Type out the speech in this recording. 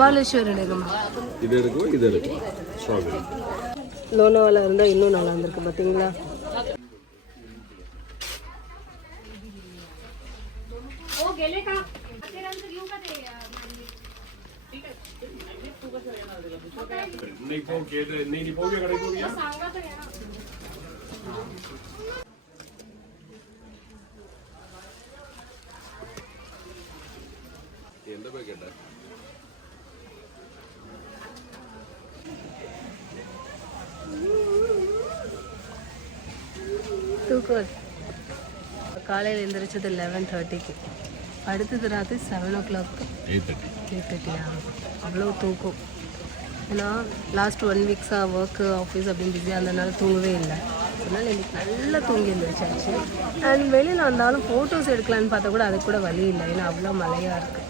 பாலேஸ்வர் எடுக்குமா? இது எடுக்கும், இது எடுக்கும். ஸ்ட்ராபெரி லோனாவால இருந்தால் இன்னும் நல்லா இருந்திருக்கு பார்த்தீங்களா? எந்த போய் கேட்ட தூக்கம். காலையில் எழுந்திரிச்சது 11:30க்கு, அடுத்தது ராத்திரி 7 o'clock 8:30. அவ்வளோ தூக்கம். ஏன்னா லாஸ்ட் 1 வீக்ஸாக ஒர்க்கு ஆஃபீஸ் அப்படின்னு பிஸியாக இருந்ததுனால தூங்கவே இல்லை. அதனால் எனக்கு நல்லா தூங்கி எழுந்திரிச்சாச்சு. அண்ட் வெளியில் வந்தாலும் ஃபோட்டோஸ் எடுக்கலான்னு பார்த்தா கூட அதுக்கு கூட வழி இல்லை, ஏன்னா அவ்வளோ மழையாக இருக்குது.